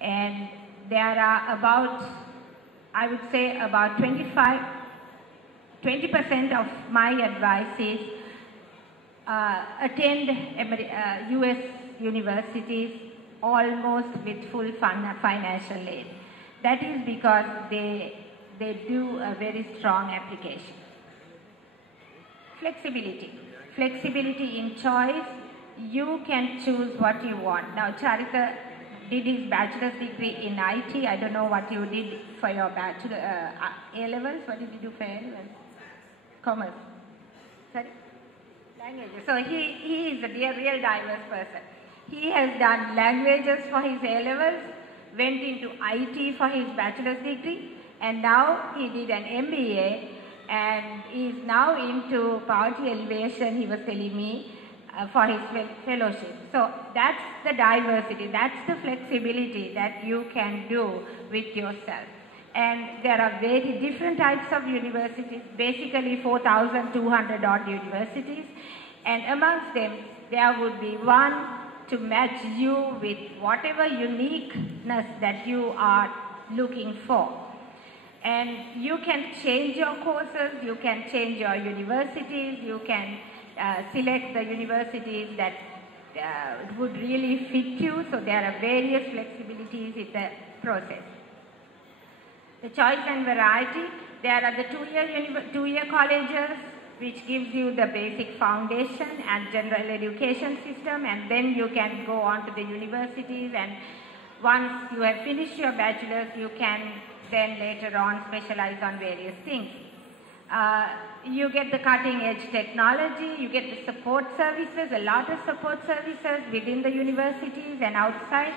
And there are about, I would say about 20% of my advice is attend US universities almost with full financial aid. That is because they do a very strong application. Flexibility in choice. You can choose what you want. Now Charita did his bachelor's degree in IT. I don't know what you did for your bachelor, A-levels. What did you do for A-levels? Commerce. Sorry? Languages. So he is a real diverse person. He has done languages for his A-levels, went into IT for his bachelor's degree, and now he did an MBA and is now into poverty elevation, he was telling me, for his fellowship. So that's the diversity, that's the flexibility that you can do with yourself. And there are very different types of universities, basically 4,200 odd universities, and amongst them there would be one to match you with whatever uniqueness that you are looking for. And you can change your courses, you can change your universities, you can select the universities that would really fit you. So there are various flexibilities in the process. The choice and variety, there are the two-year colleges, which gives you the basic foundation and general education system, and then you can go on to the universities, and once you have finished your bachelor's, you can then later on specialize on various things. You get the cutting edge technology, you get the support services, a lot of support services within the universities and outside.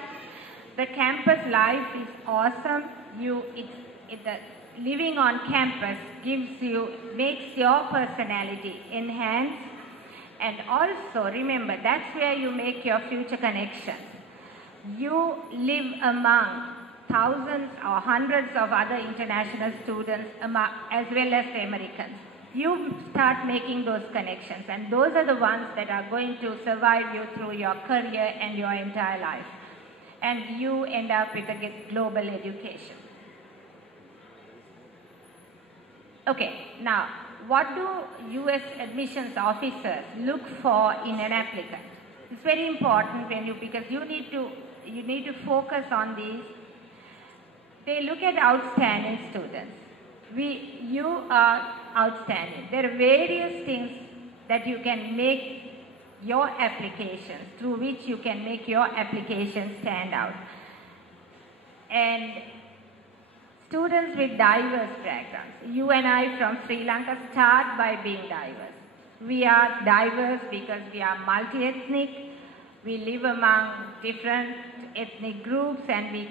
The campus life is awesome. The living on campus makes your personality enhance, and also remember, that's where you make your future connections. You live among thousands or hundreds of other international students as well as the Americans. You start making those connections, and those are the ones that are going to survive you through your career and your entire life. And you end up with a global education. Okay, now what do US admissions officers look for in an applicant? It's very important because you need to focus on these. They look at outstanding students. You are outstanding. There are various things that you can make your applications, through which you can make your application stand out. And students with diverse backgrounds. You and I from Sri Lanka start by being diverse. We are diverse because we are multi-ethnic. We live among different ethnic groups and we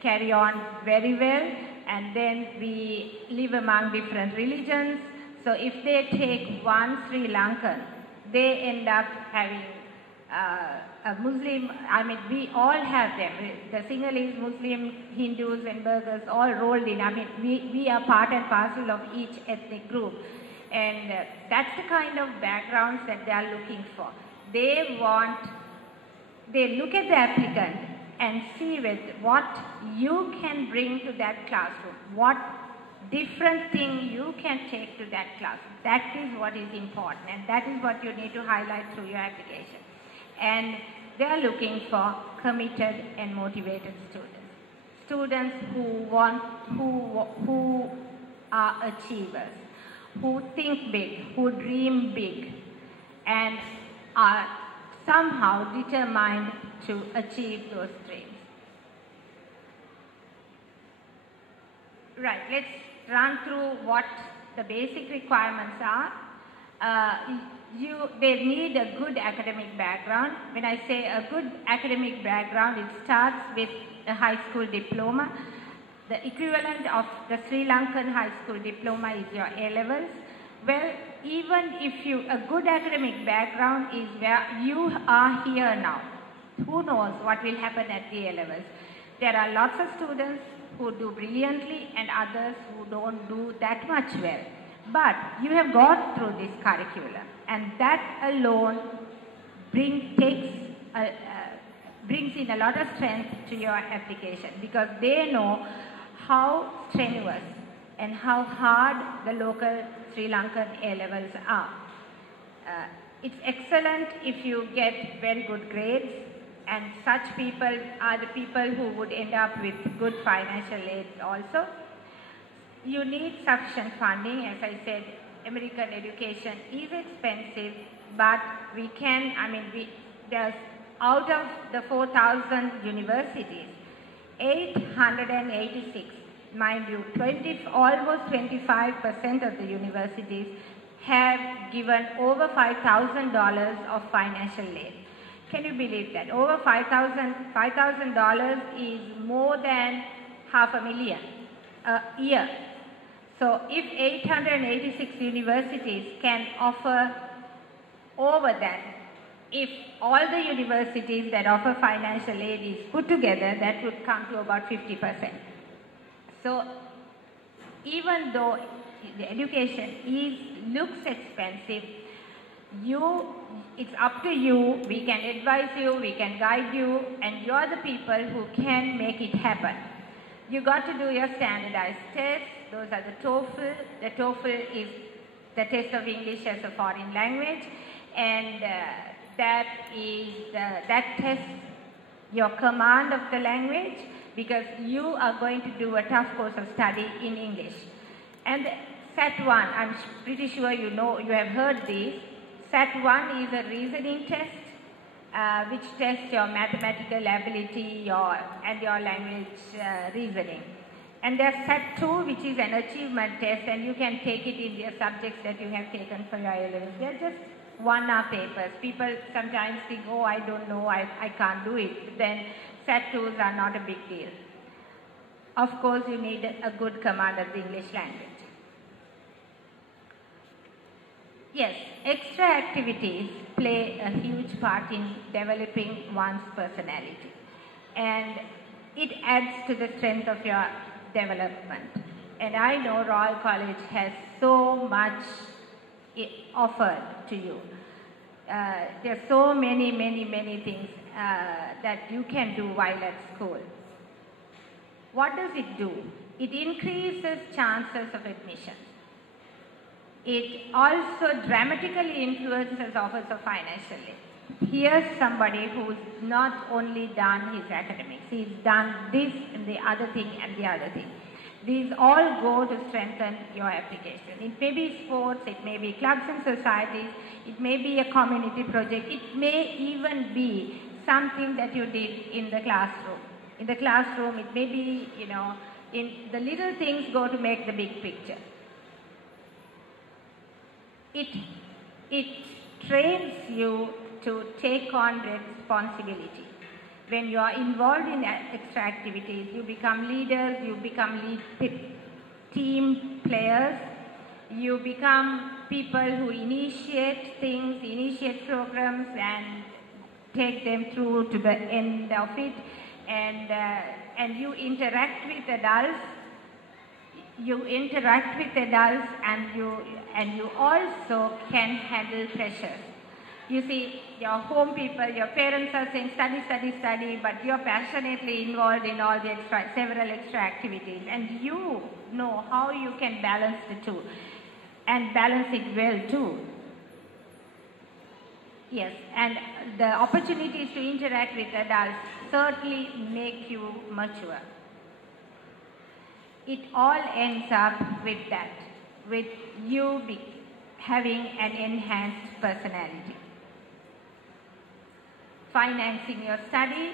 carry on very well, and then we live among different religions. So if they take one Sri Lankan, they end up having a Muslim. I mean, we all have them. The Sinhalese, Muslim, Hindus and Burghers all rolled in. I mean, we are part and parcel of each ethnic group, and that's the kind of backgrounds that they are looking for. They look at the applicant and see with what you can bring to that classroom, what different thing you can take to that classroom. That is what is important, and that is what you need to highlight through your application. And they are looking for committed and motivated students. Students who are achievers, who think big, who dream big, and are somehow determined to achieve those dreams. Right, let's run through what the basic requirements are. They need a good academic background. When I say a good academic background, it starts with a high school diploma. The equivalent of the Sri Lankan high school diploma is your A-levels. Well, even if a good academic background is where you are here now. Who knows what will happen at the A-levels? There are lots of students who do brilliantly and others who don't do that much well. But you have gone through this curriculum, and that alone takes brings in a lot of strength to your application, because they know how strenuous and how hard the local Sri Lankan A-levels are. It's excellent if you get very good grades, and such people are the people who would end up with good financial aid also. You need sufficient funding. As I said, American education is expensive, but we can, there's out of the 4,000 universities, 886, mind you, almost 25% of the universities have given over $5,000 of financial aid. Can you believe that? Over $5,000 is more than $500,000 a year. So if 886 universities can offer over that, if all the universities that offer financial aid is put together, that would come to about 50%. So even though the education looks expensive, it's up to you. We can advise you, we can guide you, and you're the people who can make it happen. You got to do your standardized tests. Those are the TOEFL. The TOEFL is the test of English as a foreign language, and that tests your command of the language, because you are going to do a tough course of study in English. And SAT 1, I'm pretty sure you have heard this. SAT 1 is a reasoning test, which tests your mathematical ability and your language reasoning. And there's SAT 2, which is an achievement test, and you can take it in the subjects that you have taken for your A-levels. They're just 1-hour papers. People sometimes think, oh, I don't know, I can't do it. Then SAT 2s are not a big deal. Of course, you need a good command of the English language. Yes, extra activities play a huge part in developing one's personality, and it adds to the strength of your development. And I know Royal College has so much offered to you. There are so many things that you can do while at school. What does it do? It increases chances of admission. It also dramatically influences offers of financial aid. Here's somebody who's not only done his academics, he's done this and the other thing and the other thing. These all go to strengthen your application. It may be sports, it may be clubs and societies, it may be a community project, it may even be something that you did in the classroom. In the classroom, it may be, in the little things go to make the big picture. It trains you to take on responsibility. When you are involved in extra activities, you become leaders, you become team players, you become people who initiate things, initiate programs and take them through to the end of it, and you interact with adults. And you also can handle pressures. You see, your home people, your parents are saying study, but you're passionately involved in all the several extra activities, and you know how you can balance the two and balance it well too. Yes, and the opportunities to interact with adults certainly make you mature. It all ends up with that, with you having an enhanced personality. Financing your study,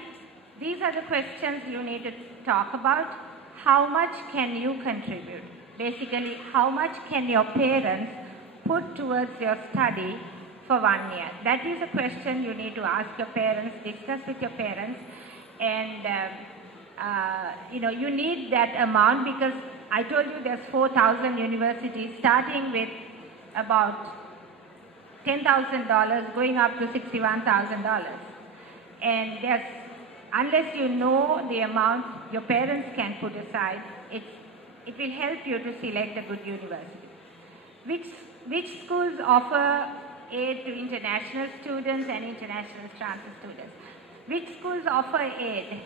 these are the questions you need to talk about. How much can you contribute? Basically, how much can your parents put towards your study for 1 year? That is a question you need to ask your parents, discuss with your parents, and you need that amount, because I told you there's 4,000 universities starting with about $10,000 going up to $61,000. And unless you know the amount your parents can put aside, it will help you to select a good university. Which schools offer aid to international students and international transfer students? Which schools offer aid?